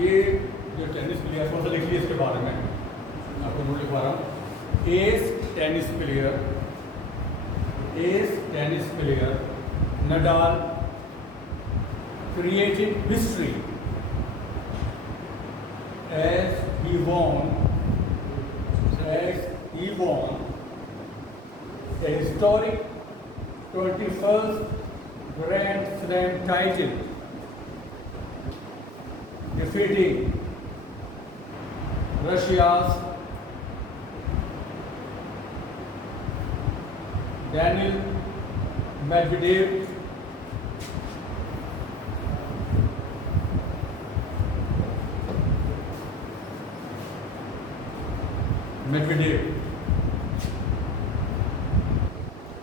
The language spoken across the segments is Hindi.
ये जो टेनिस प्लेयर, थोड़ा सा लिख लिया इसके बारे में, आपको नोट लिखवा रहा हूँ। S tennis player Nadal created history as he won a historic 21st Grand Slam title, defeating Russia's Daniil Medvedev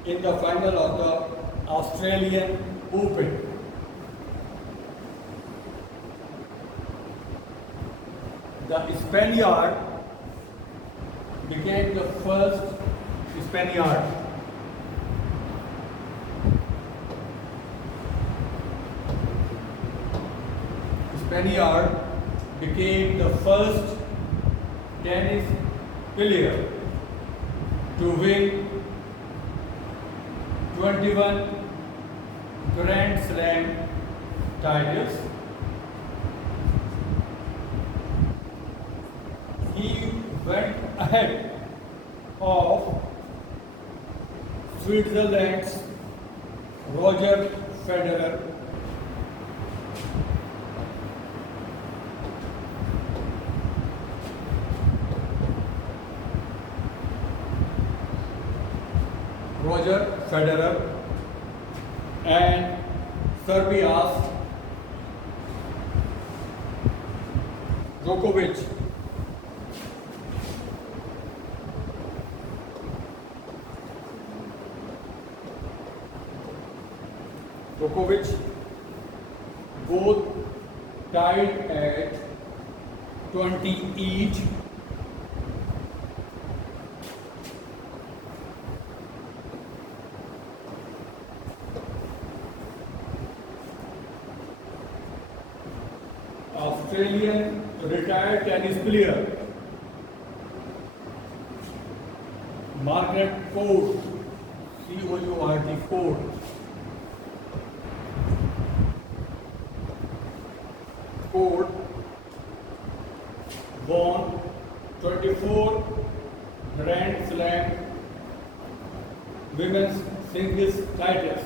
in the final of the Australian Open. The Spaniard became the first tennis player to win 21 Grand Slam titles. He went ahead of Switzerland's Roger Federer, and Serbia's Djokovic. Both tied at 20 each. Australian retired tennis player Margaret Court, Court, won 24 Grand Slam women's singles titles.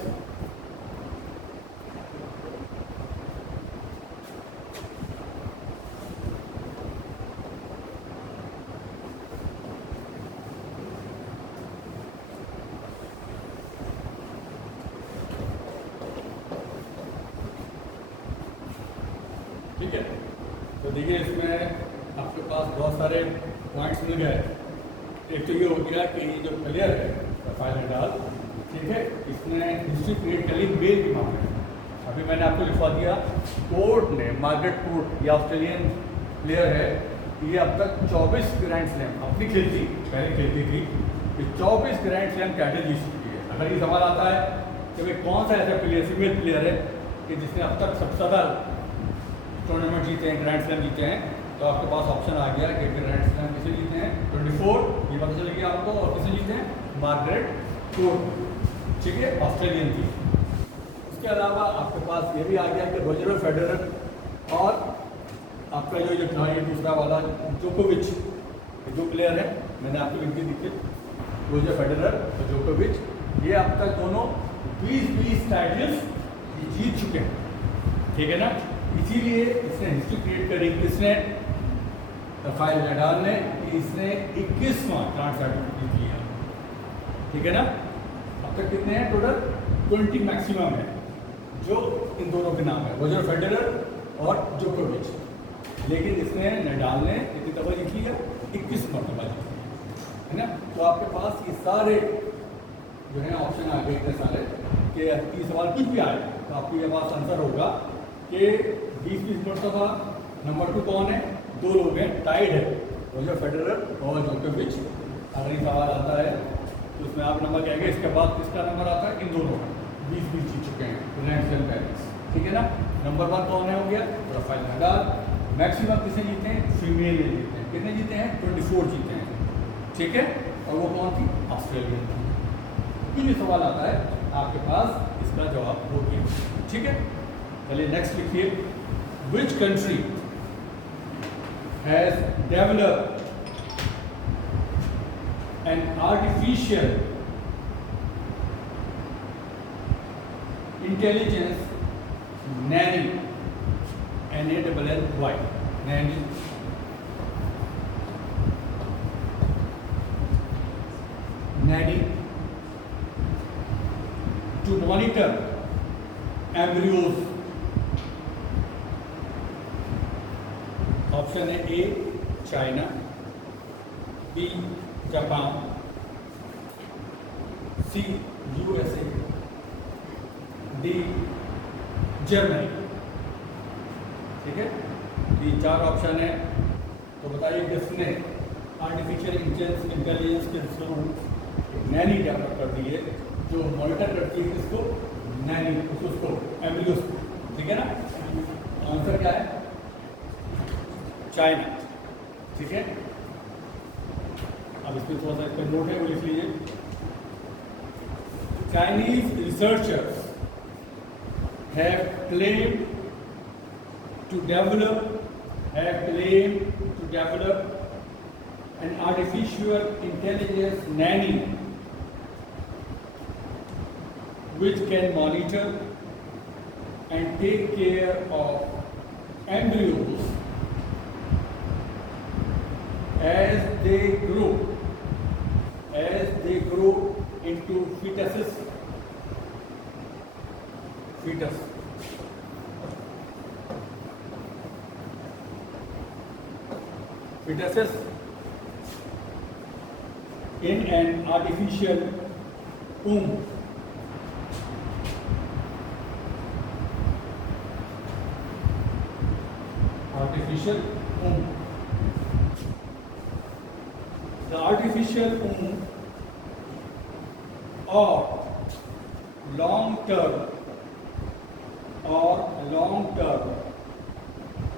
ठीक है, तो देखिए इसमें आपके पास बहुत सारे पॉइंट्स मिल गए। एक तो ये हो गया कि ये जो प्लेयर है राफेल नडाल, ठीक है, इसने हिस्ट्री क्रिएट कर ली मेल के मामले में। अभी मैंने आपको लिखवा दिया, कोर्ट ने, मार्गरेट कोर्ट, ये ऑस्ट्रेलियन प्लेयर है, ये अब तक 24 ग्रैंड स्लैम अपनी पहले खेलती थी, ये 24 ग्रैंड स्लैम टाइटल जीत चुकी है। अगर ये सवाल आता है कि भाई कौन सा ऐसा प्लेयर, फीमेल प्लेयर है कि जिसने अब तक सबसे ज़्यादा टूर्नामेंट जीते हैं, ग्रैंड स्लैम जीते हैं, तो आपके पास ऑप्शन आ गया कि ग्रैंड स्लैम किसे जीते हैं, 24, ये पता चल गया आपको, और किसे जीते हैं, मार्गरेट कोर्ट, ठीक है, ऑस्ट्रेलियन थी। इसके अलावा आपके पास ये भी आ गया कि रोजर फेडरर और आपका जो था ये दूसरा वाला जोकोविच, जो प्लेयर है, मैंने आपको लिख दी थी, रोजर फेडरर और जोकोविच, ये अब तक दोनों 20-20 टाइटल्स जीत चुके हैं, ठीक है ना। इसीलिए इसने हिस्ट्री क्रिएट करी, किसने, राफेल नडाल ने, इसने 21वां ग्रैंड स्लैम जीत लिया, ठीक है ना। अब तक कितने हैं टोटल, 20 मैक्सिमम है, जो इन दोनों के नाम है, रोजर फेडरर और जोकोविच। लेकिन इसने, नडाल ने कितनी दफा जीत लिया, 21 मरतबा जीत लिया, है ना। तो आपके पास ये सारे जो है ऑप्शन आ गए इतने सारे कि ये सवाल कुछ भी आए तो आपको ये पास आंसर होगा कि 20-20 मरतबा। नंबर 2 कौन है, 2 लोग हैं, टाइड है, रोजर फेडरर और जोकोविच। अगर ये सवाल आता है तो उसमें आप नंबर कहेंगे, इसके बाद किसका नंबर आता है, इन दोनों का, 20-20 जीत चुके हैं ग्रैंड स्लैम टाइटल्स, ठीक है ना। नंबर 1 कौन है, हो गया राफेल नडाल, मैक्सिमम किसने जीते हैं? फीमेल ने जीते हैं। कितने जीते हैं? 24 जीते हैं, ठीक है। और वो कौन थी? ऑस्ट्रेलियन थी। ये भी सवाल आता है आपके पास, इसका जवाब हो गया, ठीक है। चलिए नेक्स्ट लिखिए, which country has developed an artificial intelligence Naini, NANNY, Naini, Naini to monitor embryos. Option है A China, B Japan, C USA, D Germany, ठीक है। ये 4 ऑप्शन है। तो बताइए किसने आर्टिफिशियल इंटेलिजेंस के थ्रू नैनी डेवलप कर दी है, जो मॉनिटर करती है किसको? नैनी, उसको एम्ब्रियोस को, ठीक है ना। आंसर क्या है? चाइना, ठीक है। अब इसमें थोड़ा सा इसका नोट है, वो लिख लीजिए। Chinese researchers have claimed to develop an artificial intelligence nanny which can monitor and take care of embryos as they grow into fetuses. Fetuses in an artificial womb. Artificial womb. The artificial womb or long-term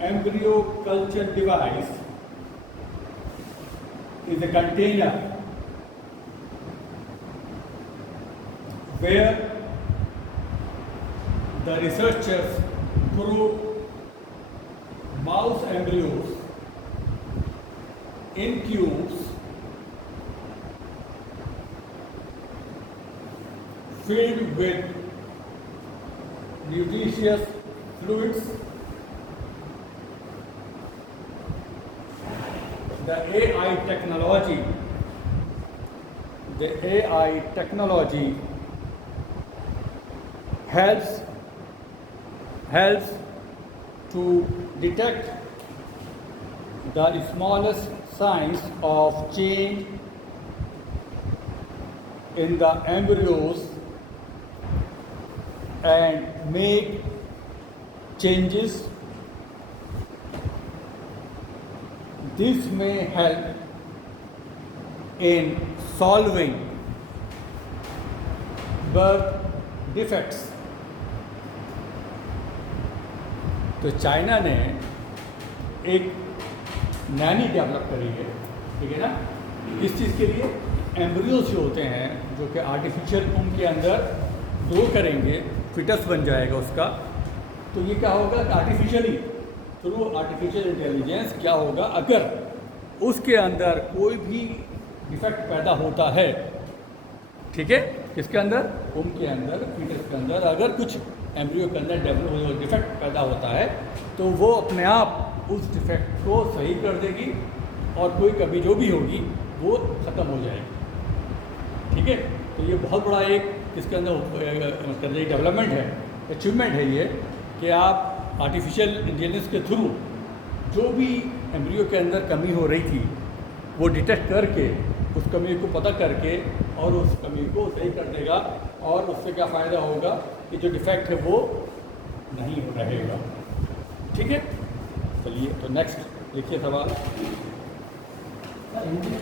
embryo culture device is a container where the researchers grow mouse embryos in cubes filled with nutritious fluids. The AI technology helps to detect the smallest signs of change in the embryos and make changes. This may help in solving birth defects. तो चाइना ने एक नैनी डेवलप करी है, ठीक है ना। इस चीज़ के लिए एम्ब्रियोज जो होते हैं, जो कि आर्टिफिशियल वूम्ब के अंदर ग्रो करेंगे, फिटस बन जाएगा उसका। तो ये क्या होगा? आर्टिफिशियली थ्रू आर्टिफिशियल इंटेलिजेंस क्या होगा, अगर उसके अंदर कोई भी डिफेक्ट पैदा होता है, ठीक है, किसके अंदर? वूम्ब के अंदर, फीटस के अंदर अगर कुछ एम्ब्रियो के अंदर डेवलप डिफेक्ट पैदा होता है, तो वो अपने आप उस डिफेक्ट को सही कर देगी और कोई कमी जो भी होगी वो ख़त्म हो जाएगी, ठीक है। तो ये बहुत बड़ा एक इसके अंदर डेवलपमेंट है, अचीवमेंट है ये, कि आप आर्टिफिशियल इंटेलिजेंस के थ्रू जो भी एम्ब्रियो के अंदर कमी हो रही थी वो डिटेक्ट करके उस कमी को पता करके और उस कमी को सही कर देगा, और उससे क्या फ़ायदा होगा कि जो डिफेक्ट है वो नहीं रहेगा, ठीक है। चलिए तो नेक्स्ट देखिए सवाल है। क्या हिंदी में?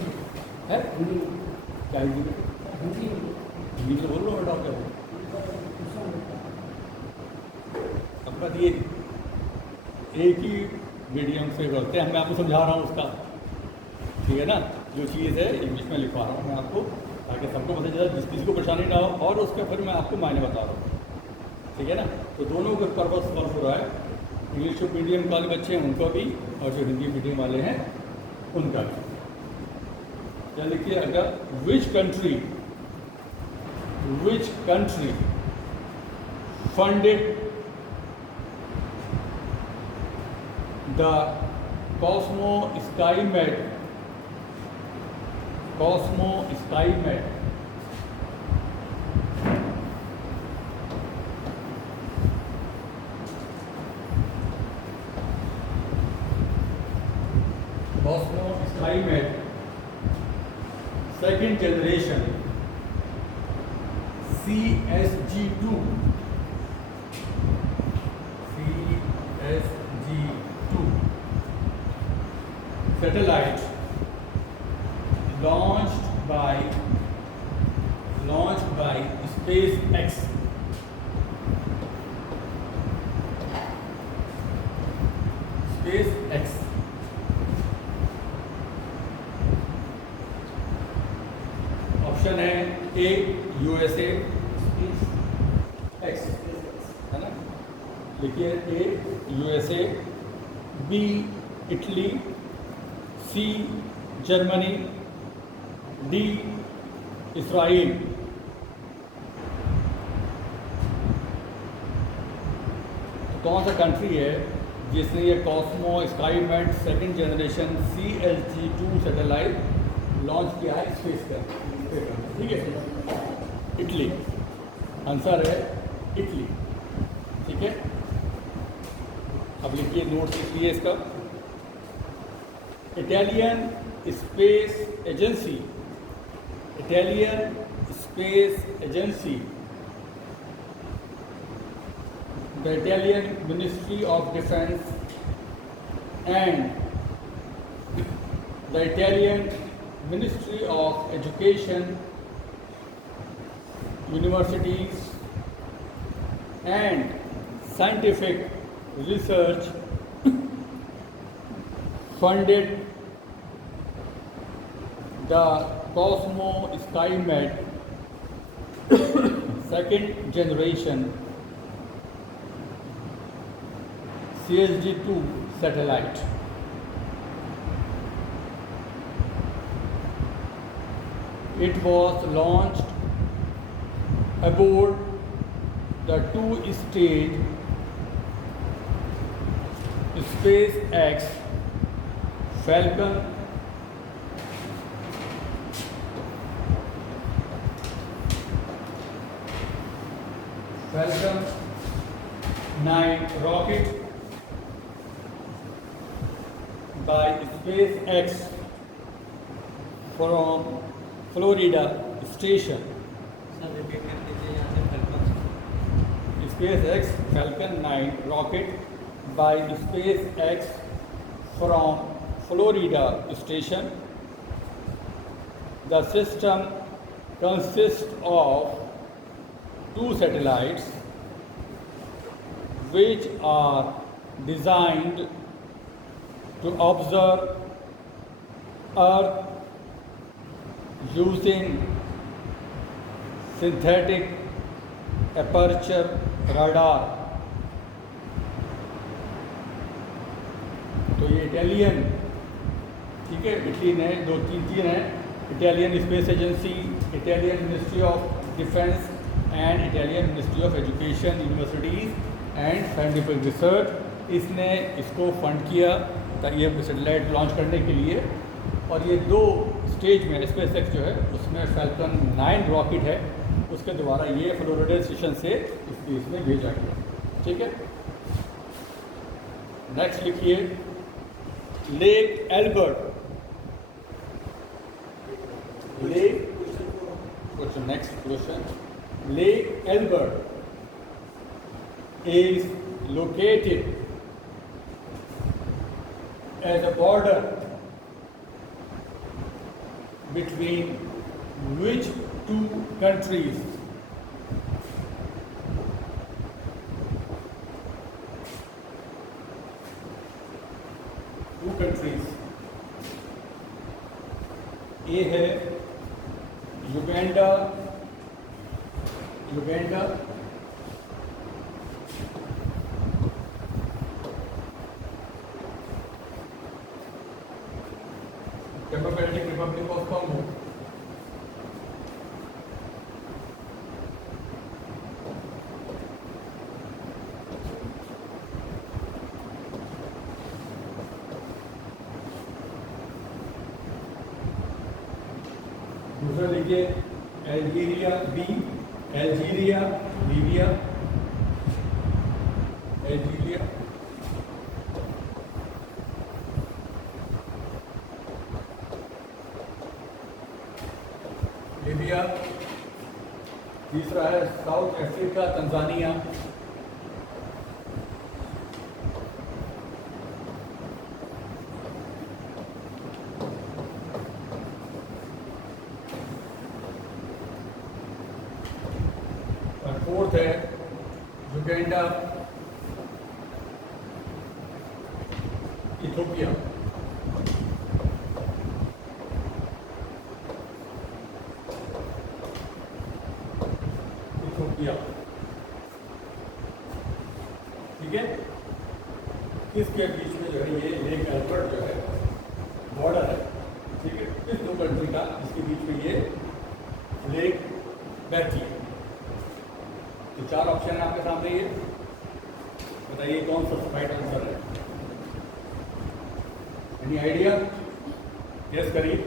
हिंदी में बोल लो बेटा, क्या बोल आपका दिए एक ही मीडियम से करते हैं। मैं आपको समझा रहा हूँ उसका, ठीक है ना। जो चीज़ है इंग्लिश में लिखवा रहा हूँ मैं आपको, ताकि सबको पता चला, जिस किसी को परेशानी ना हो, और उसके फिर मैं आपको मायने बता रहा हूँ, ठीक है ना। तो दोनों का पर्पस सॉल्व हो रहा है, इंग्लिश मीडियम वाले बच्चे हैं उनका भी, और जो हिंदी मीडियम वाले हैं उनका भी। क्या लिखिए अगर, which country funded the Cosmo SkyMed second generation CSG2 satellite launched by SpaceX. Option है ए USA, एक्स है ना, लिखिए A USA, B Italy, C Germany, D Israel. तो कौन सा कंट्री है जिसने ये Cosmo SkyMed second generation CSG2 satellite launch किया है स्पेस का, ठीक है। इटली, आंसर है इटली, ठीक है। अब लिखिए, नोट लिखिए इसका, Italian space agency the Italian Ministry of Defense and the Italian Ministry of Education, Universities and Scientific Research funded the Cosmo SkyMed second generation CSG2 satellite. It was launched aboard the two-stage SpaceX Falcon 9 rocket by SpaceX from Florida station. SpaceX Falcon 9 rocket by SpaceX from Florida station. The system consists of 2 satellites which are designed to observe Earth using synthetic aperture radar. तो ये इटालियन, ठीक है, इटली ने 2-3 हैं, Italian space agency, Italian ministry of defence and Italian ministry of education, universities and scientific research, इसने इसको फंड किया ताकि ये सैटेलाइट लॉन्च करने के लिए। और ये 2 स्टेज में SpaceX जो है उसमें फैल्कन 9 रॉकेट है, उसके द्वारा ये फ्लोरिडा स्टेशन से स्पेस में भेजा गया, ठीक है। नेक्स्ट लिखिए, lake Albert, next question, lake Albert is located as a border between which 2 countries? 2 countries. A है Uganda, Democratic Republic of Congo. दूसरा लिखिए Algeria, B Algeria, Libya, Algeria, Libya. तीसरा है साउथ अफ्रीका, तंजानिया, और फोर्थ है युगांडा, इथियोपिया। ठीक है, इसके बीच में जो है ये लेक एल्बर्ट जो है बॉर्डर है। ठीक है, इस 2 कंट्री का इसके बीच में ये लेक बहती है। तो 4 ऑप्शन है आपके सामने, ये बताइए कौन सा राइट आंसर है। Any idea? यस करिए।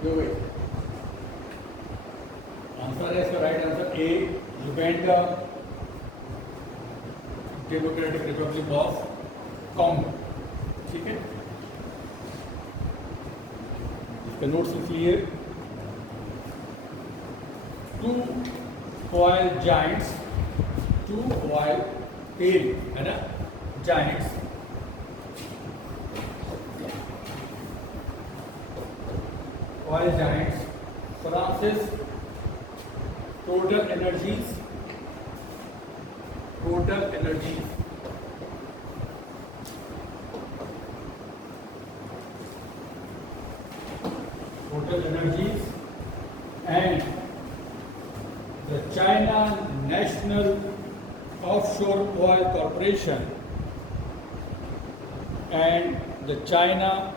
क्यों भाई? आंसर है इसका right answer A Uganda, democratic Republic of Congo. ठीक है, इसका नोट्स लिखिए। 2 ऑयल जाइंट्स, 2 ऑयल तेल है ना, Giants, oil Giants, Francis total energies, total energies, and the China National Offshore Oil Corporation and the China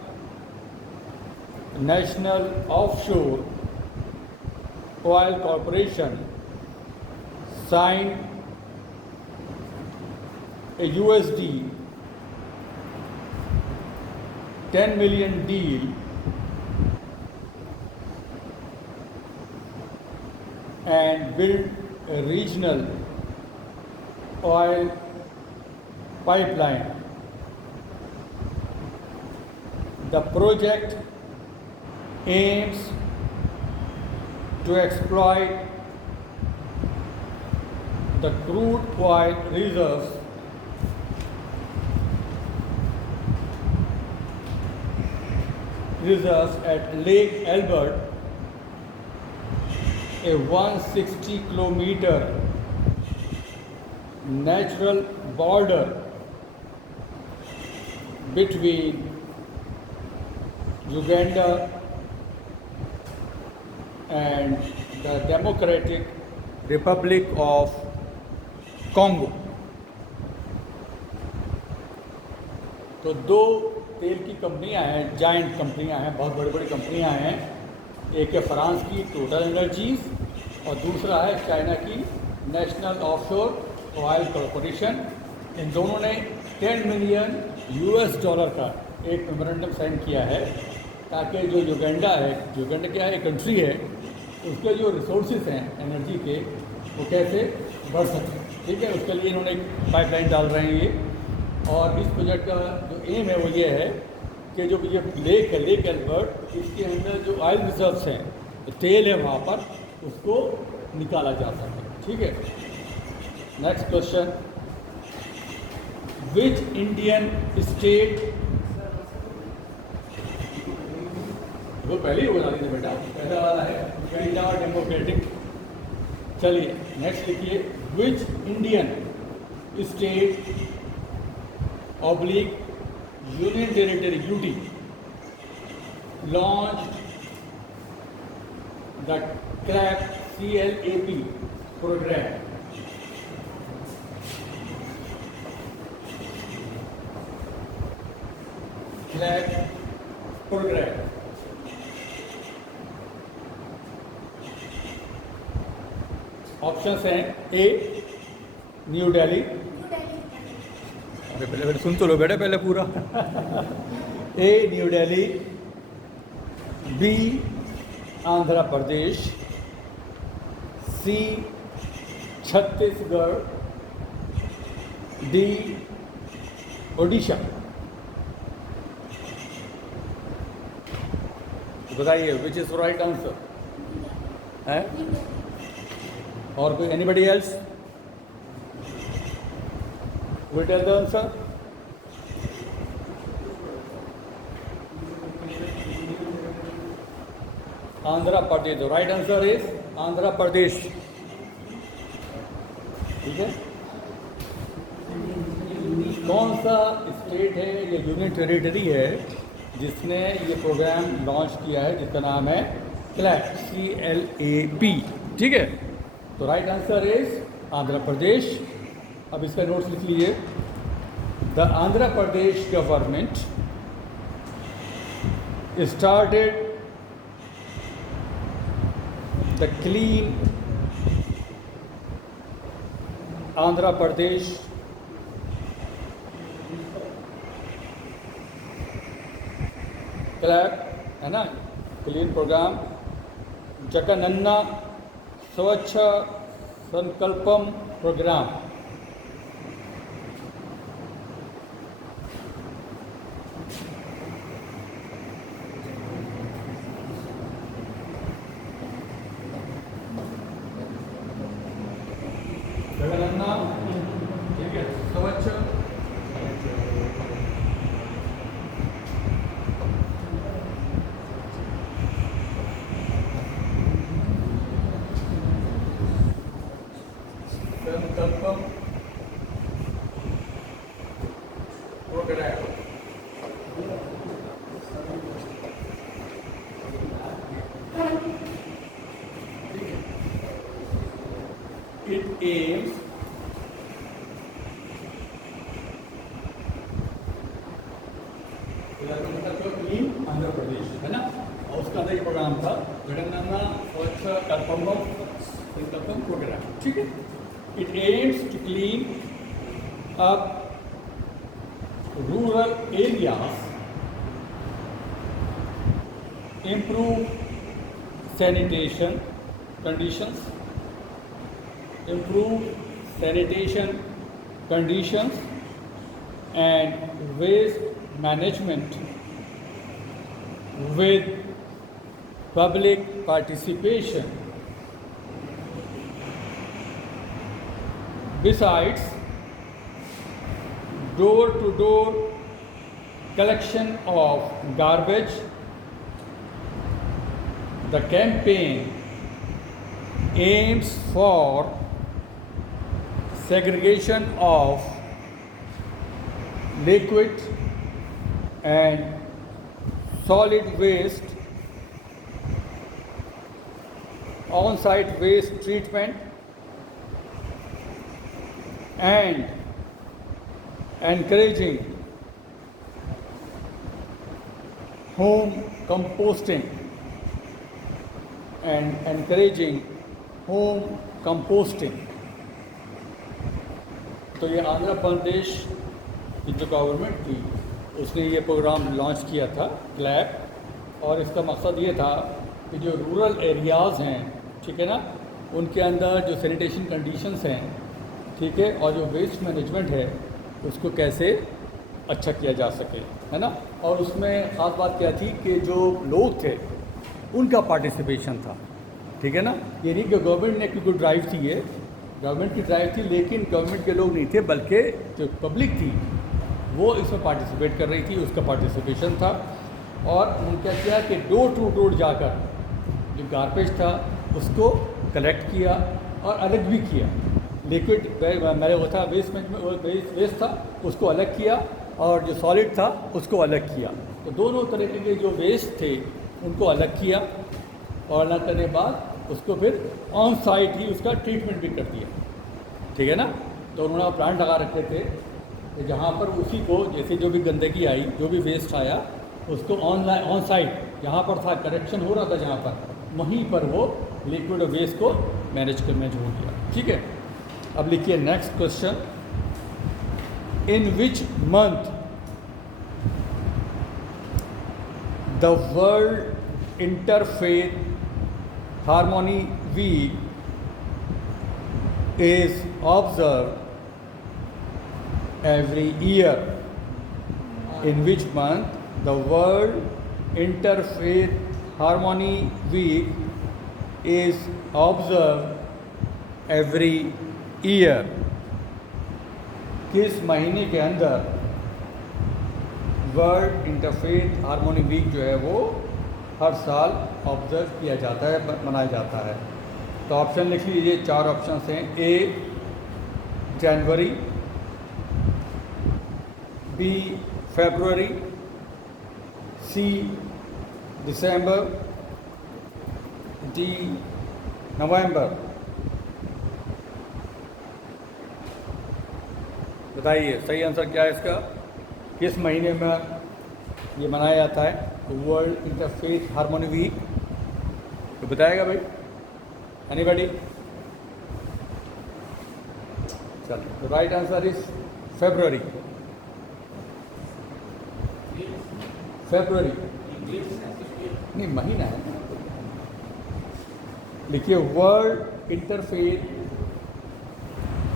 National Offshore Oil Corporation signed a USD 10 million deal and build a regional oil pipeline. The project aims to exploit the crude oil reserves at Lake Albert, a 160-kilometer natural border between Uganda and the Democratic Republic of Congo. तो 2 तेल की कंपनियां हैं, जाइंट कंपनियां हैं, बहुत बड़ी बड़ी कंपनियां हैं। एक है फ्रांस की टोटल एनर्जीज और दूसरा है चाइना की नेशनल ऑफशोर ऑयल कॉरपोरेशन। इन दोनों ने $10 मिलियन का एक मेमोरेंडम साइन किया है ताकि जो युगांडा है, युगांडा क्या है, कंट्री है, उसके जो रिसोर्सेज हैं एनर्जी के वो कैसे बढ़ सकें। ठीक है, उसके लिए इन्होंने एक पाइपलाइन डाल रहे हैं ये। और इस प्रोजेक्ट का जो एम है वो ये है कि जो ये लेक है, लेक एल्बर्ट, इसके अंदर जो ऑयल रिजर्व्स हैं, तो तेल है वहाँ पर, उसको निकाला जा सके। ठीक है, next question, which Indian state, वो पहले ही बता दीजिए बेटा, पहला वाला है यूगांडा और डेमोक्रेटिक। चलिए नेक्स्ट लिखिए, which Indian state oblique Union Territory UT launched the CLAP program. CLAP program. Options हैं ए न्यू दिल्ली, अरे पहले सुन तो लो बेटा पहले पूरा A New Delhi, B Andhra Pradesh, C Chhattisgarh, D Odisha. बताइए विच इज राइट आंसर है? और कोई anybody else will tell the answer? Andhra Pradesh, the right answer is Andhra Pradesh. ठीक है, कौन सा स्टेट है या यूनियन टेरिटरी है जिसने ये प्रोग्राम लॉन्च किया है जिसका नाम है CLAP, CLAP। ठीक है, तो राइट आंसर इज आंध्र प्रदेश। अब इसका नोट्स लिख लीजिए। The Andhra Pradesh government started the clean Andhra Pradesh CLAP, है ना, क्लीन प्रोग्राम, जगनन्ना स्वच्छ संकल्पम प्रोग्राम। जगनन्ना, ठीक है, Swachh Sankalpam program. It aims clean Andhra Pradesh, है ना, और उसका अंदर ये प्रोग्राम था जगन्नाथ स्वच्छ संकल्पम प्रोग्राम। ठीक है, it aims to clean up rural areas, improve sanitation conditions, and waste management with public participation. Besides, door-to-door collection of garbage, the campaign aims for segregation of liquid and solid waste, on-site waste treatment, and encouraging home composting तो ये आंध्र प्रदेश की जो गवर्नमेंट थी उसने ये प्रोग्राम लॉन्च किया था CLAP, और इसका मकसद ये था कि जो रूरल एरियाज़ हैं, ठीक है ना, उनके अंदर जो सैनिटेशन कंडीशंस हैं, ठीक है, और जो वेस्ट मैनेजमेंट है उसको कैसे अच्छा किया जा सके, है ना। और उसमें ख़ास बात क्या थी कि जो लोग थे उनका पार्टिसिपेशन था, ठीक है ना। ये नहीं कि गवर्नमेंट ने क्योंकि ड्राइव थी, ये गवर्नमेंट की ड्राइव थी, लेकिन गवर्नमेंट के लोग नहीं थे, बल्कि जो पब्लिक थी वो इसमें पार्टिसिपेट कर रही थी, उसका पार्टिसिपेशन था। और उन्होंने क्या किया कि डोर टू डोर जाकर जो गार्बेज था उसको कलेक्ट किया और अलग भी किया। लिक्विड मेरे वो था वेस्ट था उसको अलग किया, और जो सॉलिड था उसको अलग किया। तो दोनों तरीके के जो वेस्ट थे उनको अलग किया, और अलग करने के बाद उसको फिर ऑन साइट ही उसका ट्रीटमेंट भी कर दिया, ठीक है ना। तो उन्होंने प्लांट लगा रखे थे कि जहाँ पर उसी को जैसे जो भी गंदगी आई, जो भी वेस्ट आया, उसको ऑन साइट जहाँ पर था करेक्शन हो रहा था जहाँ पर, वहीं पर वो लिक्विड वेस्ट को मैनेज हो गया, ठीक है। अब लिखिए next question, in which month the World Interfaith Harmony Week is observed every year? In which month the World Interfaith Harmony Week is observed every year? किस महीने के अंदर वर्ल्ड इंटरफेथ हार्मोनी वीक जो है वो हर साल ऑब्जर्व किया जाता है, मनाया जाता है? तो ऑप्शन लिख लीजिए, 4 ऑप्शन हैं। ए जनवरी, बी फरवरी, सी दिसंबर, डी नवंबर। बताइए सही आंसर क्या है इसका, किस महीने में ये मनाया जाता है वर्ल्ड इंटरफेथ हार्मोनी वीक? तो बताएगा भाई एनीबॉडी? चलो, the right answer is February. फरवरी नहीं, महीना है। लिखिए, World Interfaith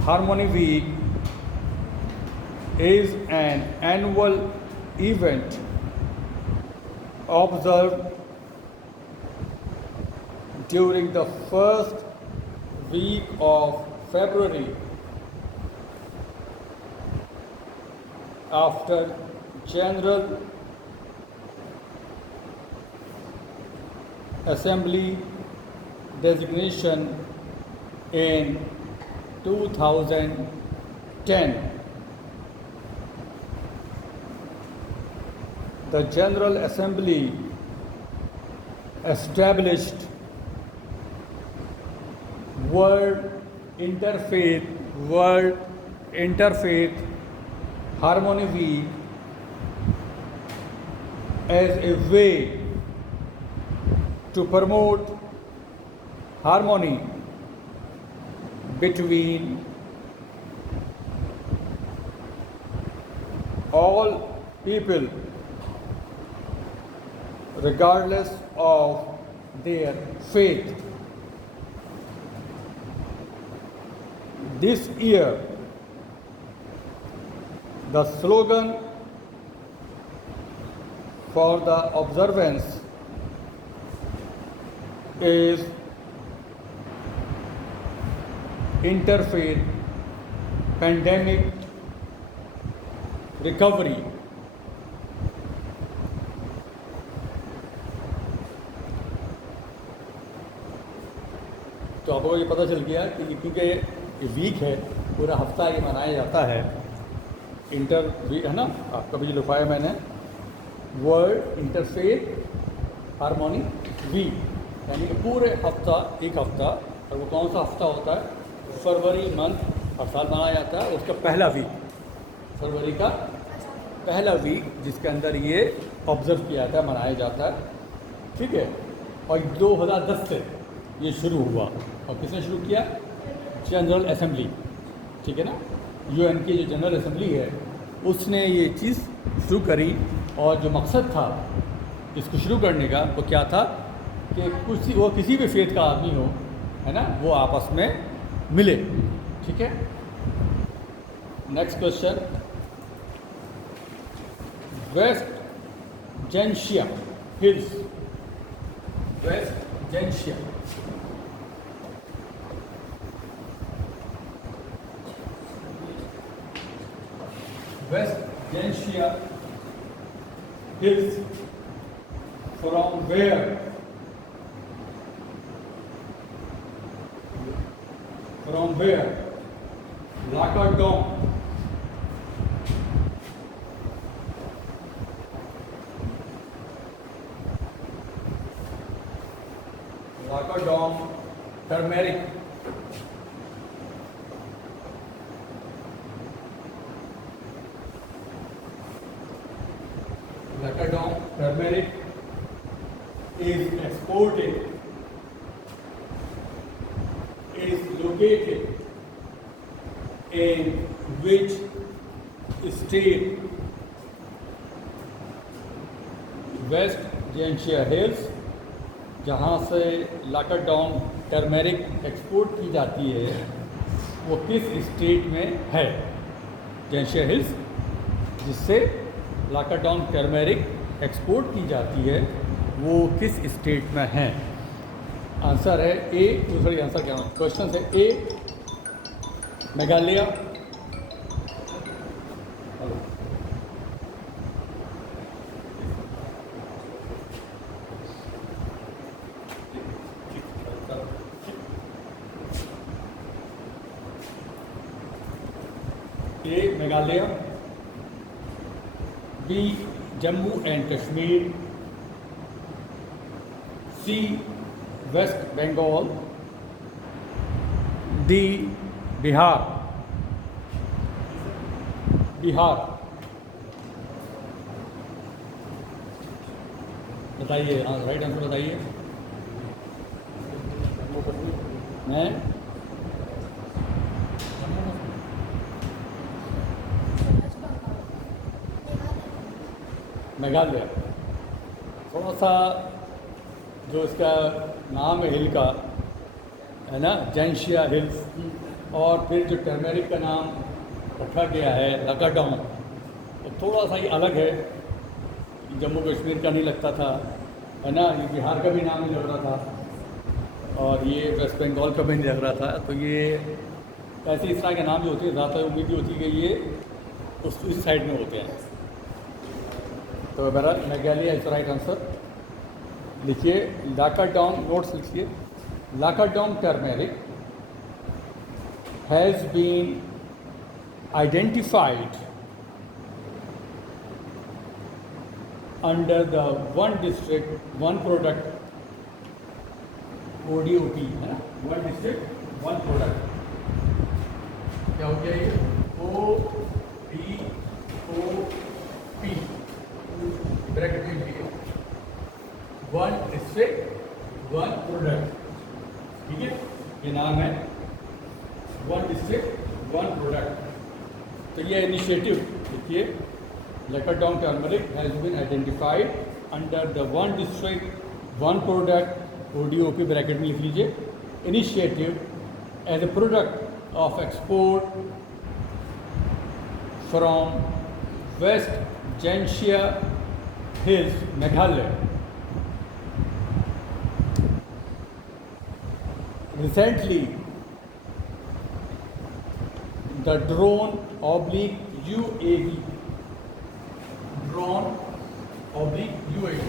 Harmony Week is an annual event observed during the first week of February after General Assembly designation in 2010. The General Assembly established World Interfaith Harmony Week as a way to promote harmony between all people, regardless of their faith. This year, the slogan for the observance is Interfaith Pandemic Recovery. तो आपको ये पता चल गया कि क्योंकि ये वीक है, पूरा हफ्ता ये मनाया जाता है, इंटर वीक है ना, आपका भी लिखवाया मैंने, वर्ल्ड इंटरफेथ हार्मोनी वीक, यानी कि पूरे हफ्ता, एक हफ्ता। और वो कौन सा हफ्ता होता है? फरवरी मंथ हर साल मनाया जाता है, उसका पहला वीक, फरवरी का पहला वीक, जिसके अंदर ये ऑब्जर्व किया जाता है, मनाया जाता है, ठीक है। और 2010 से ये शुरू हुआ, और किसने शुरू किया? जनरल असेंबली, ठीक है ना, यूएन की जो जनरल असेंबली है उसने ये चीज़ शुरू करी। और जो मकसद था इसको शुरू करने का वो क्या था कि वो किसी भी फेथ का आदमी हो, है ना, वो आपस में मिले, ठीक है। Next question, West Jaintia Hills, West Jaintia hills from where? From where? Lakadong, Lakadong turmeric. Lancodon turmeric is exported, is located in which state? West Jaintia Hills, जहाँ से लाकाडोंग टर्मेरिक एक्सपोर्ट की जाती है वो किस स्टेट में है? जेंशिया हिल्स जिससे लाकाडोंग टर्मेरिक एक्सपोर्ट की जाती है वो किस स्टेट में है? आंसर है ए। दूसरा आंसर क्या है? क्वेश्चन है A Meghalaya, A Meghalaya, B Jammu and Kashmir, C West Bengal, D Bihar. Bihar बताइए, हाँ राइट आंसर बताइए। मैं मेघालय। थोड़ा सा जो इसका नाम है हिल का है ना, जेंशिया हिल्स, और फिर जो टर्मेरिक का नाम रखा गया है लाकाडोंग, तो थोड़ा सा ही अलग है। जम्मू कश्मीर का नहीं लगता था, है ना, ये बिहार का भी नाम नहीं लग रहा था, और ये वेस्ट बंगाल का भी नहीं लग रहा था। तो ये ऐसे इस तरह के नाम जो होते हैं ज़्यादातर उम्मीद होती है कि ये उस साइड में होते हैं। तो बहरहाल मेघालय इज राइट आंसर। लिखिए लाकाडोंग, नोट्स लिखिए। Lakadong turmeric has been identified under the one district one product ODOP, है ना, वन डिस्ट्रिक्ट वन प्रोडक्ट। क्या हो गया ये? ODOP ब्रैकेट में लिखिए, वन डिस्ट्रिक्ट वन प्रोडक्ट। ठीक है, ये नाम है वन डिस्ट्रिक्ट वन प्रोडक्ट। तो ये इनिशिएटिव देखिए, Lakadong turmeric has been identified under the one district one product ODOP bracket में लिख लीजिए, initiative as a product of export from West Jaintia Hills Meghalaya. Recently, the drone/UAV, drone/UAV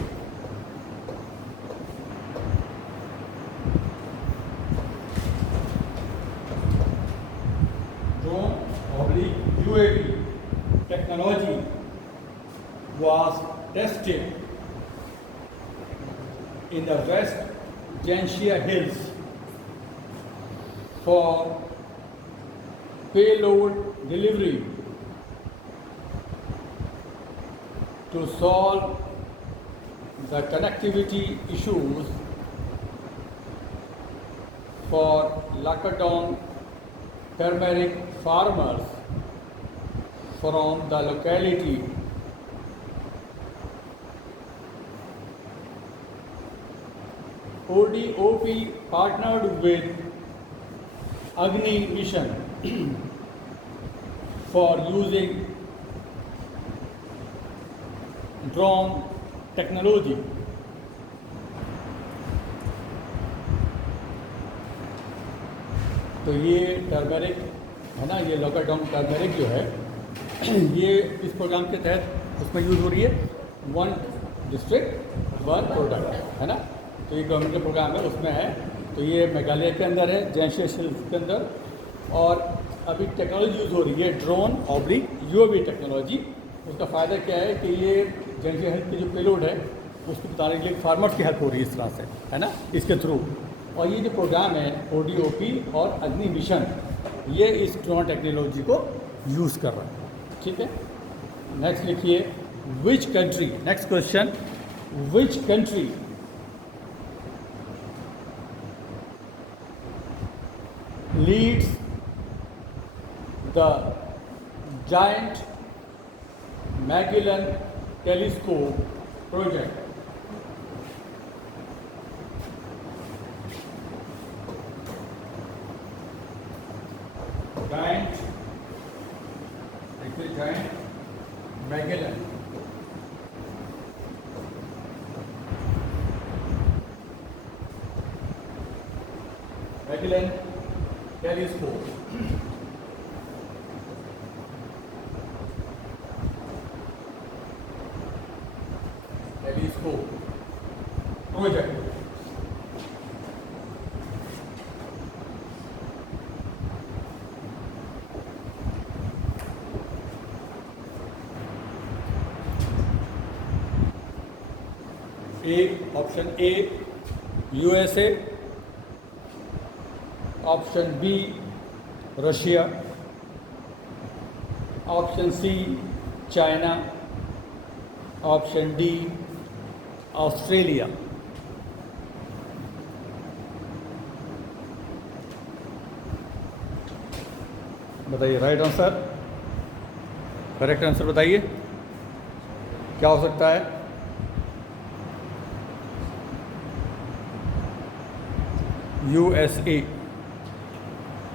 technology was tested in the West Gencia Hills for payload delivery to solve the connectivity issues for Laakadoong turmeric farmers from the locality ODOP partnered with Agni Mission for using drone technology. तो ये टर्मेरिक है ना, ये लाकाडोंग टर्मेरिक जो है ये इस प्रोग्राम के तहत उसमें यूज़ हो रही है, वन डिस्ट्रिक्ट वन प्रोडक्ट, है ना। तो ये गवर्नमेंट का प्रोग्राम है, उसमें है। तो ये मेघालय के अंदर है, जेंशिया हिल्स के अंदर, और अभी टेक्नोलॉजी यूज़ हो रही है drone/UAV टेक्नोलॉजी। उसका फ़ायदा क्या है कि ये जेंशिया हिल्स की जो पेलोड है उसको बताने के लिए फार्मर्स की हेल्प हो रही है इस तरह से, है ना, इसके थ्रू। और ये जो प्रोग्राम है ODOP और अग्नि मिशन, ये इस ड्रोन टेक्नोलॉजी को यूज़ कर रहा है। ठीक है, नेक्स्ट लिखिए which country, next question, which country leads the Giant Magellan Telescope project? Giant Magellan Telescope project. Option A USA, option B Russia, option C China, option D Australia. बताइए राइट आंसर, करेक्ट आंसर बताइए क्या हो सकता है? USA,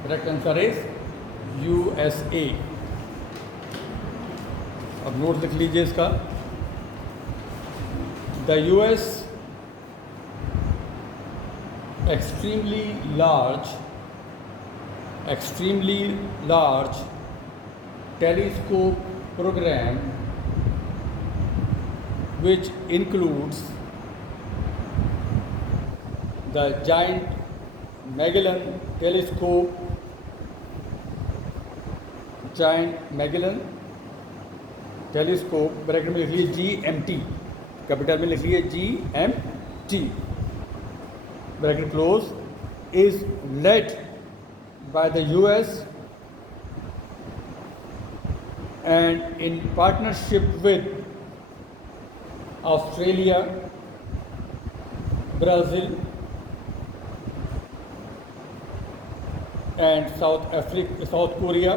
correct answer is USA। अब नोट लिख लीजिए इसका। द US extremely large telescope program, which includes the Giant Magellan Telescope, bracket में लिख लीजिए GMT, कैपिटल में लिख लीजिए GMT, bracket close, is led by the US and in partnership with Australia, Brazil and South Korea,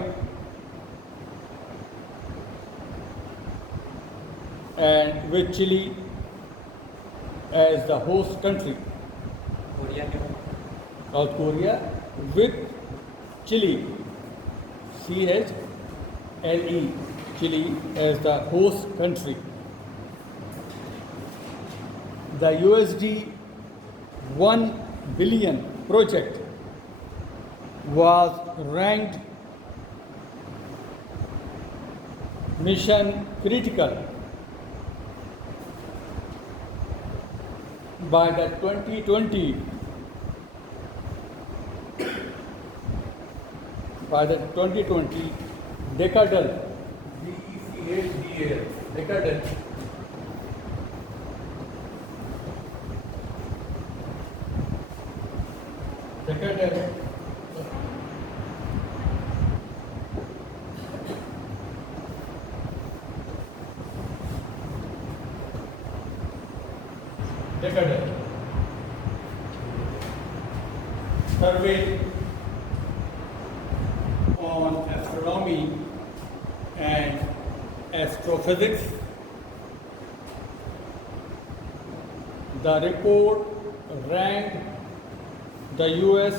and with Chile as the host country. South Korea with Chile, CHLE, Chile as the host country. The USD $1 billion project was ranked mission critical by the 2020 decadal decadal survey on astronomy and astrophysics. The report ranked the US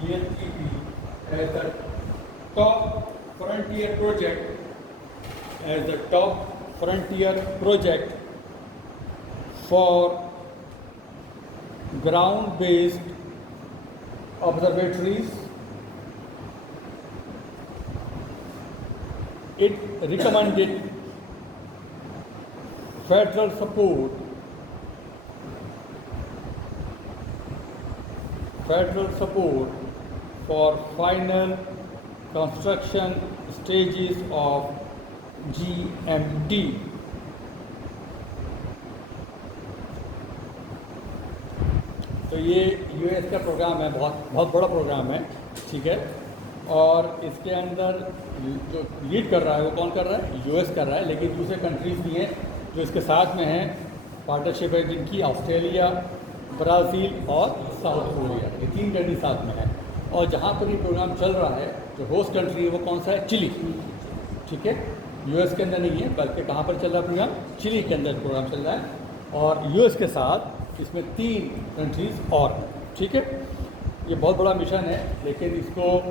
ENTP as the top frontier project for ground-based observatories. It recommended federal support for final construction stages of GMT. तो ये यूएस का प्रोग्राम है, बहुत बड़ा प्रोग्राम है, ठीक है। और इसके अंदर जो लीड कर रहा है वो कौन कर रहा है? यूएस कर रहा है, लेकिन दूसरे कंट्रीज़ भी हैं जो इसके साथ में हैं। पार्टनरशिप है जिनकी ऑस्ट्रेलिया, ब्राज़ील और साउथ कोरिया, ये 3 कंट्री साथ में है। और जहाँ पर ये प्रोग्राम चल रहा है, जो होस्ट कंट्री है वो कौन सा है? चिली, ठीक है। यूएस के अंदर नहीं है, बल्कि कहाँ पर चल रहा है प्रोग्राम? चिली के अंदर प्रोग्राम चल रहा है। और यूएस के साथ इसमें 3 कंट्रीज़ और, ठीक है। ये बहुत बड़ा मिशन है, लेकिन इसको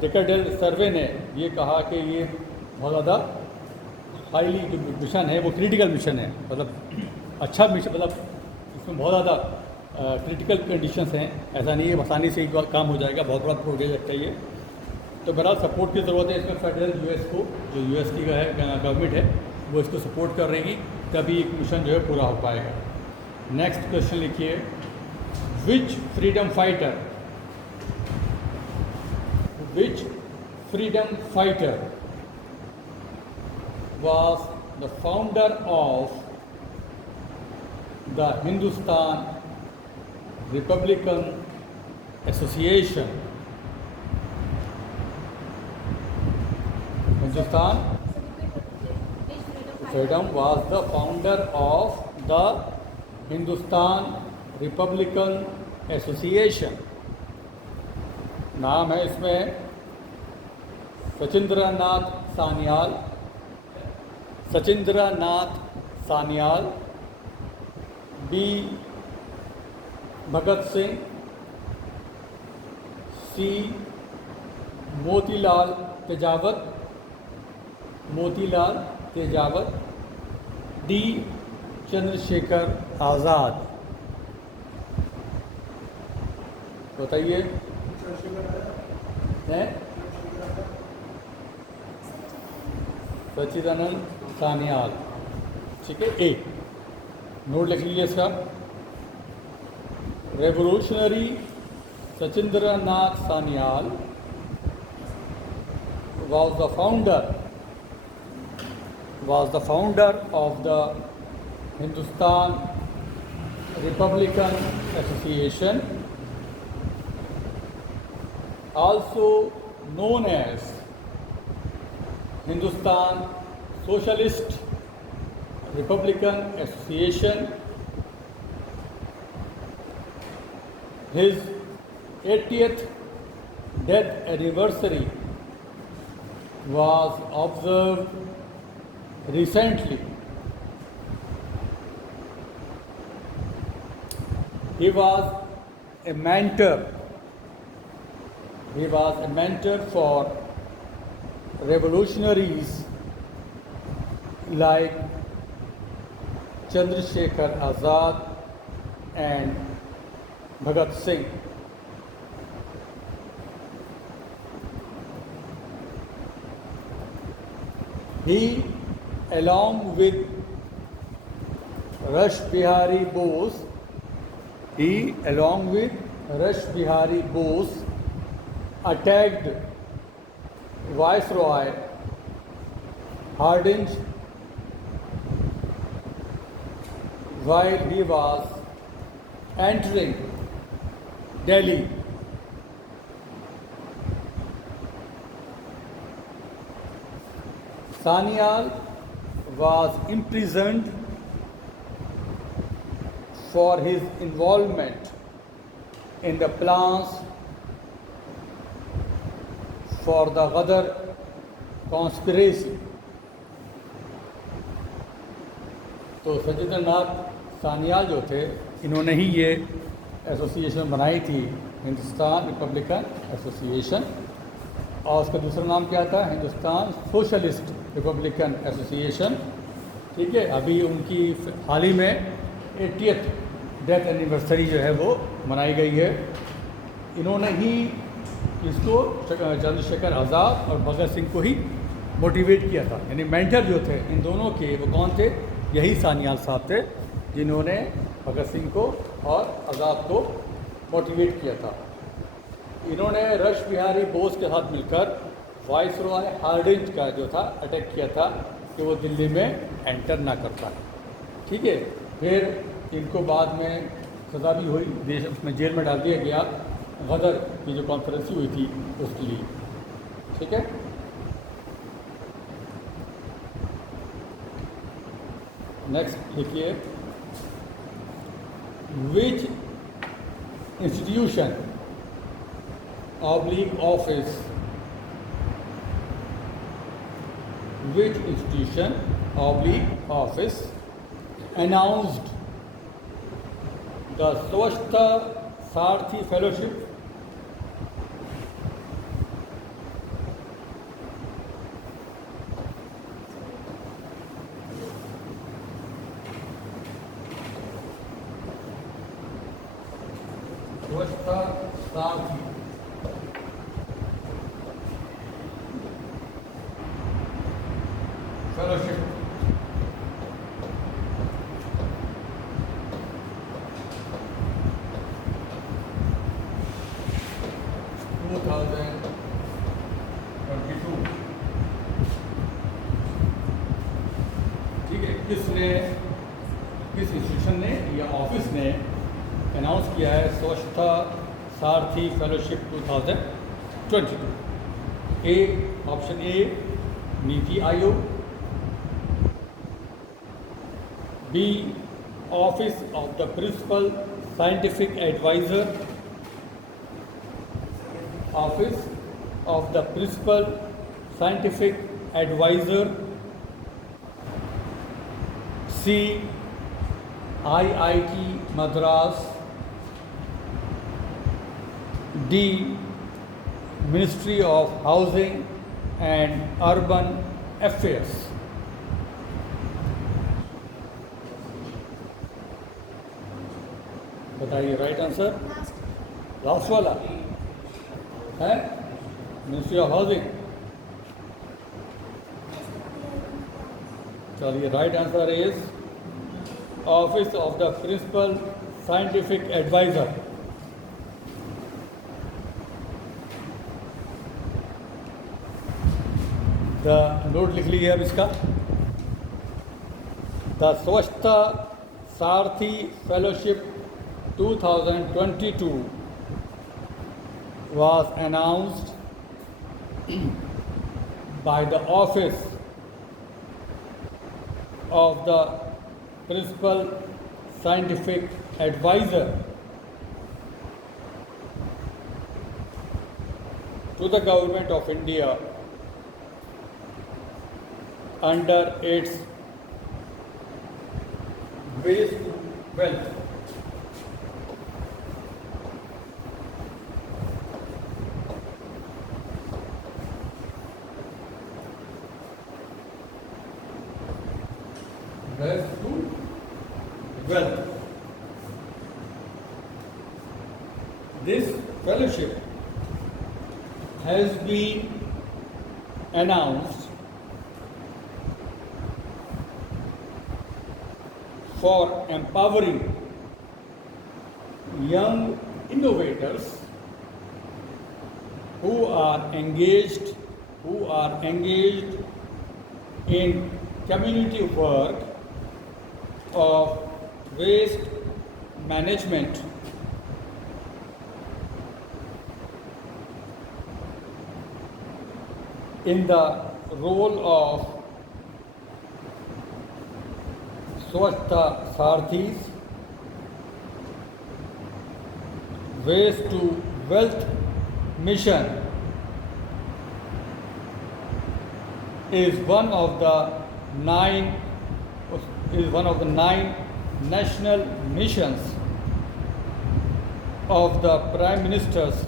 डेकेडेल सर्वे ने ये कहा कि ये बहुत ज़्यादा हाईली जो मिशन है वो क्रिटिकल मिशन है, मतलब अच्छा मिशन, मतलब इसमें बहुत ज़्यादा क्रिटिकल कंडीशंस हैं। ऐसा नहीं है आसानी से ही काम हो जाएगा, बहुत बड़ा प्रोजेक्ट है ये। तो बहरहाल सपोर्ट की ज़रूरत है इसमें। फेडरल यूएस को, जो यूएस की गवर्नमेंट है वो इसको सपोर्ट कर रहेगी, तभी एक मिशन जो है पूरा हो पाएगा। नेक्स्ट क्वेश्चन लिखिए, which freedom fighter was the founder of the Hindustan Republican Association. Hindustan Freedom was the founder of the Hindustan Republican Association. नाम है इसमें सचिंद्रनाथ सान्याल, बी भगत सिंह, सी मोतीलाल तेजावत, डी चंद्रशेखर आज़ाद। बताइए हैं? सच्चिदानंद सान्याल, ठीक है। ए नोट लिख लीजिए इसका। Revolutionary Sachindranath Sanyal was the founder of the Hindustan Republican Association, also known as Hindustan Socialist Republican Association. His 80th death anniversary was observed recently. He was a mentor for revolutionaries like Chandrasekhar Azad and Bhagat Singh. He, along with Rash Bihari Bose, attacked Viceroy Hardinge while he was entering Delhi. Sanyal was imprisoned for his involvement in the plans for the Ghadar conspiracy. तो सचिंद्रनाथ सान्याल जो थे, इन्होंने ही ये एसोसिएशन बनाई थी, हिंदुस्तान रिपब्लिकन एसोसिएशन, और उसका दूसरा नाम क्या था? हिंदुस्तान सोशलिस्ट रिपब्लिकन एसोसिएशन, ठीक है। अभी उनकी हाल ही में 80th डेथ एनिवर्सरी जो है वो मनाई गई है। इन्होंने ही इसको चंद्रशेखर आज़ाद और भगत सिंह को ही मोटिवेट किया था, यानी मेंटर जो थे इन दोनों के, वो कौन थे? यही सान्याल साहब थे, जिन्होंने भगत सिंह को और आज़ाद को मोटिवेट किया था। इन्होंने रश बिहारी बोस के साथ मिलकर वाइसरॉय हार्डिंज का जो था अटैक किया था कि वो दिल्ली में एंटर ना कर पाए। ठीक है, फिर इनको बाद में सज़ा भी हुई, देश उसमें जेल में डाल दिया गया गदर की जो कॉन्फ्रेंस हुई थी उसके लिए। ठीक है, नेक्स्ट लिखिए, विच institution oblique office, which institution oblique office announced the Swachhta Sarthi Fellowship Swachhta Sarthi Fellowship ठीक है, किस इंस्टीट्यूशन ने या ऑफिस ने अनाउंस किया है स्वच्छता Saarthi fellowship 2022? A, option A NITI Aayog, B Office of the Principal Scientific Adviser, Office of the Principal Scientific Adviser, C IIT Madras, D Ministry of Housing and Urban Affairs. बताइए राइट आंसर, लास्ट वाला है मिनिस्ट्री ऑफ हाउसिंग। चलिए, right answer is Office of the Principal Scientific Adviser. The note लिख लीजिए अब इसका, the Swachhta Saarthi fellowship 2022 was announced by the office of the principal scientific advisor to the government of India under its Waste to Wealth wealth. This fellowship has been announced for empowering young innovators who are engaged in community work of waste management, in the role of Swachhta Sarthis, Waste to Wealth mission is one of the nine national missions of the Prime Minister's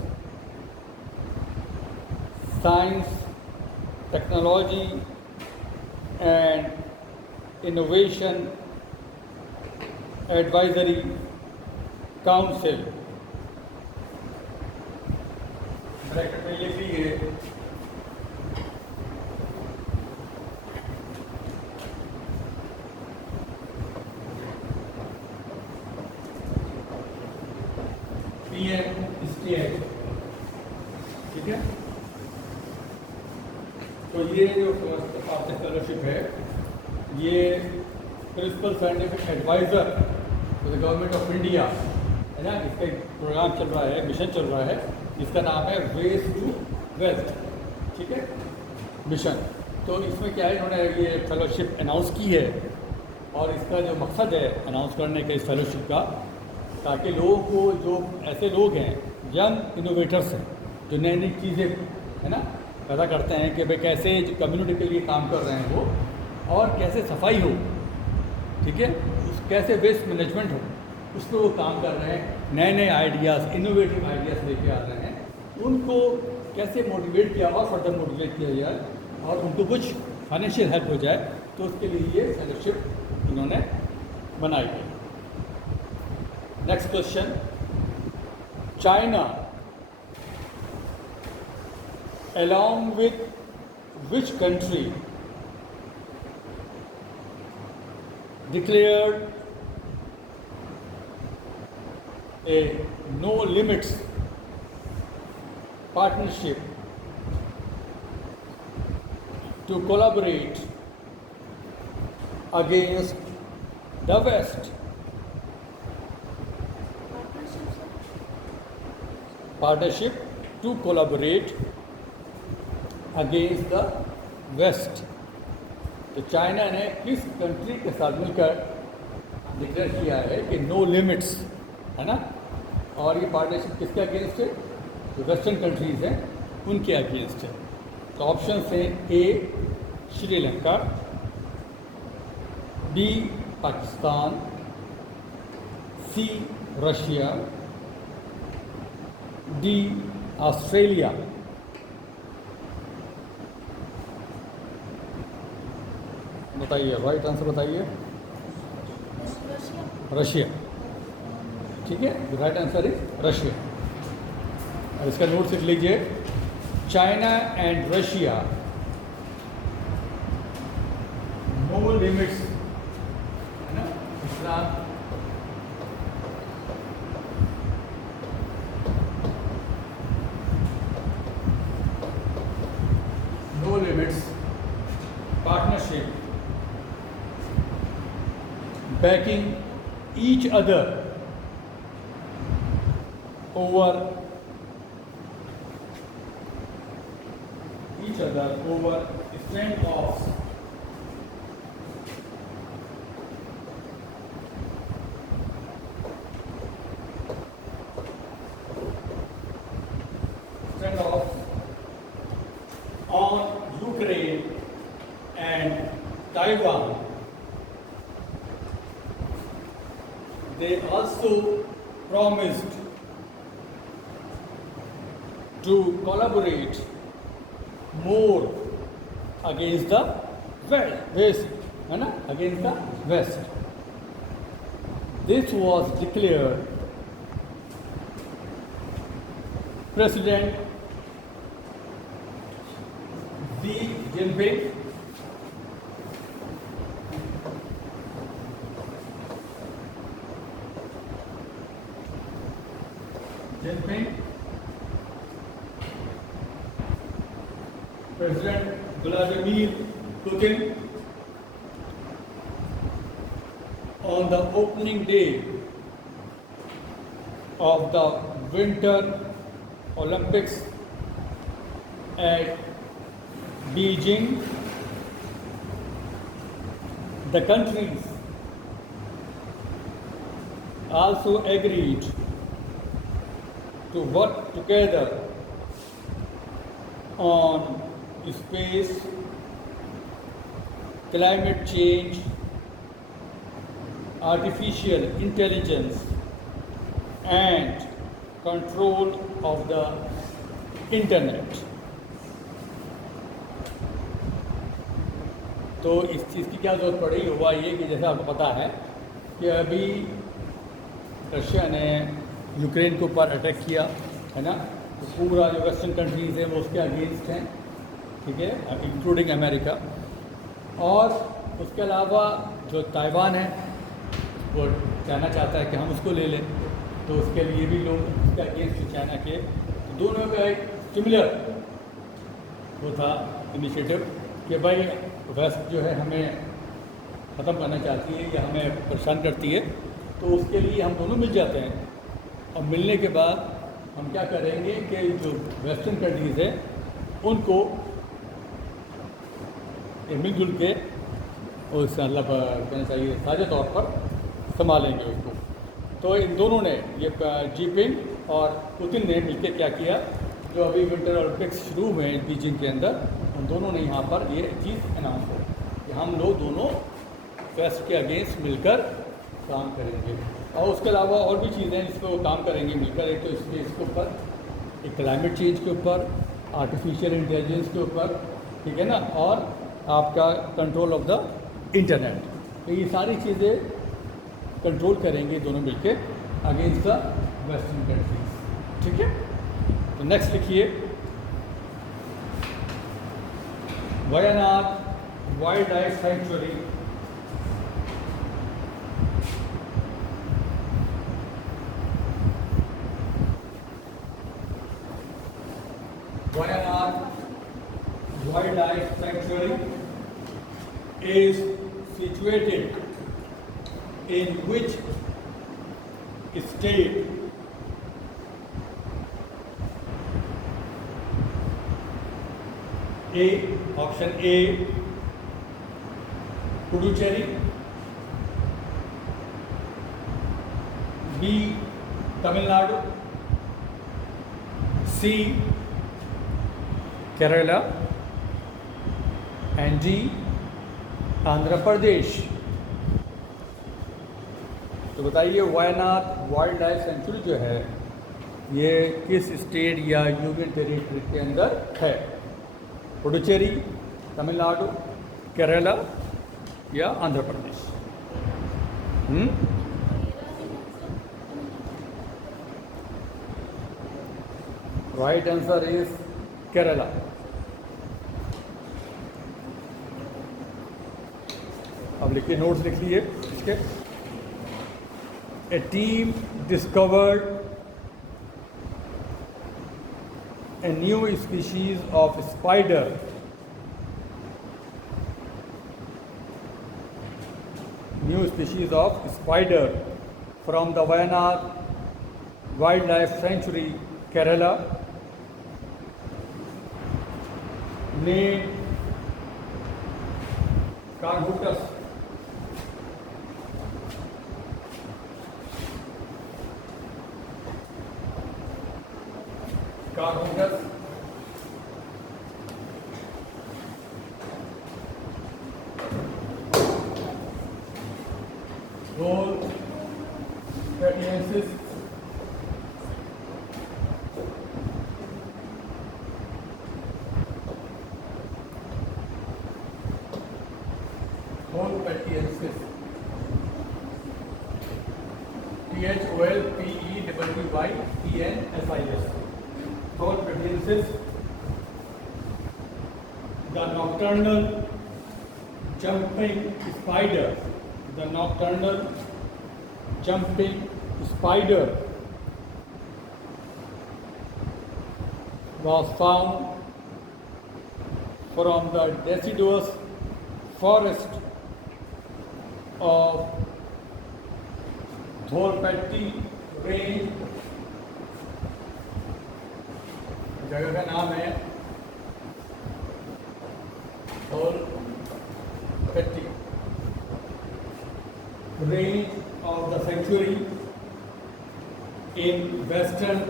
Science, Technology and Innovation Advisory Council। Bracket में लिख लीजिए PM स्टेट ठीक है। तो ये जो फेलोशिप है, ये Principal Scientific Adviser to the Government of India है ना, इसका एक प्रोग्राम चल रहा है, मिशन चल रहा है, जिसका नाम है वेस्ट टू वेल्थ, ठीक है, मिशन। तो इसमें क्या है, इन्होंने ये फेलोशिप अनाउंस की है और इसका जो मकसद है अनाउंस करने का इस फेलोशिप का, ताकि लोगों को, जो ऐसे लोग हैं यंग इनोवेटर्स हैं जो नई नई चीज़ें है ना पैदा करते हैं कि भाई कैसे कम्युनिटी के लिए काम कर रहे हैं वो, और कैसे सफाई हो, ठीक है, कैसे वेस्ट मैनेजमेंट हो, उस पर वो काम कर रहे हैं। नए नए आइडियाज़, इनोवेटिव आइडियाज़ लेके आ रहे हैं, उनको कैसे मोटिवेट किया और फर्दर मोटिवेट किया जाए और उनको कुछ फाइनेंशियल हेल्प हो जाए, तो उसके लिए ये फेलोशिप इन्होंने बनाई है। Next question, China along with which country declared a no limits partnership to collaborate against the West? Partnership to collaborate against the West. तो चाइना ने किस कंट्री के साथ मिलकर डिक्लेयर किया है कि नो लिमिट्स, है ना, और ये पार्टनरशिप किसके अगेंस्ट है, जो वेस्टर्न कंट्रीज़ हैं उनके अगेंस्ट है। तो ऑप्शन हैं ए Sri Lanka, B Pakistan, see Russia, D Australia. बताइए, राइट आंसर बताइए। रशिया, ठीक है, राइट आंसर इज रशिया। और इसका नोट लिख लीजिए, China and Russia no limits, है ना, इसका no limits partnership backing each other over standoffs on Ukraine and Taiwan. They also promised to collaborate more against the West, against the West. This was declared President Xi Jinping President Vladimir Putin on the opening day of the Winter Olympics at Beijing. The countries also agreed to work together on space, climate change, artificial intelligence, and control of the internet. तो इस चीज़ की क्या ज़रूरत पड़ी, हुआ ये कि जैसे आपको पता है कि अभी रशिया ने यूक्रेन के ऊपर अटैक किया, है ना, तो पूरा जो वेस्टर्न कंट्रीज़ हैं वो उसके अगेंस्ट हैं, ठीक है, इंक्लूडिंग अमेरिका। और उसके अलावा जो ताइवान है वो चाइना चाहता है कि हम उसको ले लें, तो उसके लिए भी लोग उसके अगेंस्ट चाइना के, तो दोनों का एक सिमिलर वो था इनिशिएटिव कि भाई वेस्ट जो है हमें ख़त्म करना चाहती है या हमें परेशान करती है, तो उसके लिए हम दोनों मिल जाते हैं। और मिलने के बाद हम क्या करेंगे कि जो वेस्टर्न कंट्रीज़ है उनको मिलजुल के उस मतलब कहना चाहिए साझा तौर पर संभालेंगे उसको। तो इन दोनों ने ये जीपिंग और पुतिन ने मिलकर क्या किया, जो अभी विंटर ओलंपिक्स शुरू हुए हैं बीजिंग के अंदर, उन दोनों ने यहाँ पर ये चीज़ अनाउंस की कि हम लोग दोनों वेस्ट के अगेंस्ट मिलकर काम करेंगे। और उसके अलावा और भी चीज़ें हैं जिस पर वो काम करेंगे मिलकर। एक तो स्पेस के ऊपर, एक क्लाइमेट चेंज के ऊपर, आर्टिफिशियल इंटेलिजेंस के ऊपर, ठीक है ना, और आपका कंट्रोल ऑफ द इंटरनेट। तो ये सारी चीज़ें कंट्रोल करेंगे दोनों मिलके अगेंस्ट द वेस्टर्न कंट्रीज, ठीक है। तो नेक्स्ट लिखिए, Wayanad wildlife century Wildlife Sanctuary is situated in which state? Option A, Puducherry, B, Tamil Nadu, C, Kerala, and D, Andhra Pradesh. तो बताइए वायनाड वाइल्ड लाइफ सेंचुरी जो है ये किस स्टेट या यूनियन टेरिटरी के अंदर है? पुडुचेरी, तमिलनाडु, केरला या Andhra Pradesh? Right answer is Kerala. अब लिखिए, नोट्स लिख लिए इसके। A team discovered a new species of spider from the Wayanad wildlife sanctuary, Kerala, named Carhutus. Volpettiensis, Volpettiensis, Tholpettypetensis, Volpettiensis, the nocturnal jumping spider, the nocturnal jumping spider was found from the deciduous forest of Dholpatti range, जगह का नाम है Dholpatti range of the sanctuary in Western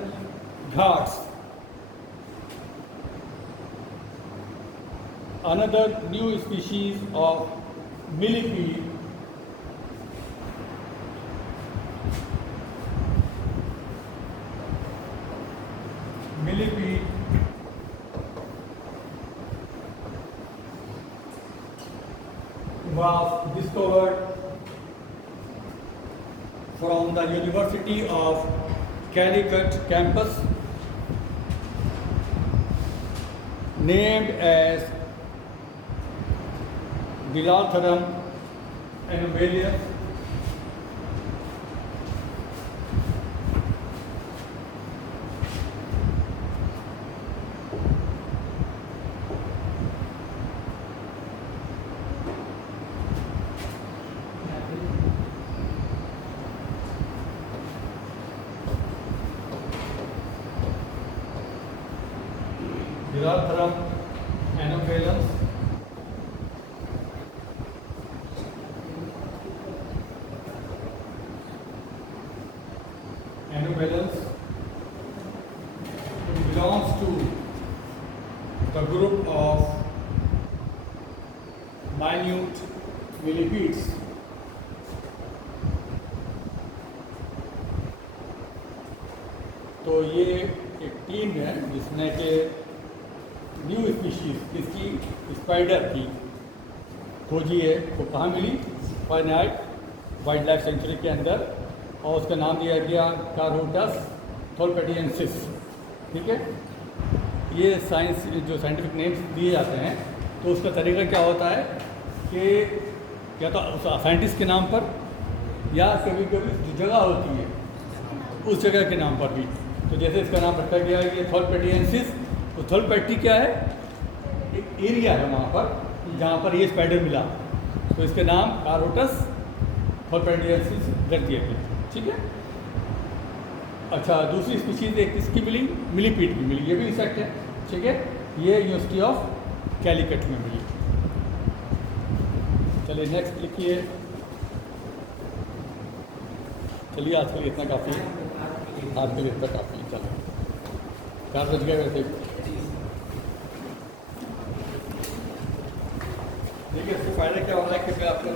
Ghats. Another new species of millipede was discovered from the University of Calicut campus, named as Bilatherum annuellus. यूराथ्रम एनोफेलस, belongs to the group of minute millipedes. तो ये एक टीम है जिसमें कि न्यू स्पीशीज इसकी स्पाइडर की खोजी है। वो कहाँ मिली? फाइनाइट वाइल्ड लाइफ सेंचुरी के अंदर, और उसका नाम दिया गया कारोटस थोलपेटियंसिस। ठीक है, ये साइंस जो साइंटिफिक नेम्स दिए जाते हैं तो उसका तरीका क्या होता है कि या तो साइंटिस्ट के नाम पर या कभी कभी जो जगह होती है उस जगह के नाम पर भी। तो जैसे इसका नाम रखा गया है ये थोलपेटियंसिस। तो थोलपेटी क्या है? एक एरिया है वहाँ पर जहाँ पर ये स्पाइडर मिला, तो इसका नाम कारोटस थोलपेटियंसिस रख दिया गया। ठीक है। अच्छा, दूसरी स्पीशीज एक किसकी मिली? मिलीपीड की मिली। ये भी इंसेक्ट है। ठीक है, ये यूनिवर्सिटी ऑफ कैलिकट में मिली। चलिए नेक्स्ट लिखिए। चलिए आज के लिए इतना काफ़ी है, आज के लिए इतना काफ़ी। चलो 4 बज गए वैसे। देखिए इससे फ़ायदा क्या हो रहा है कि आपने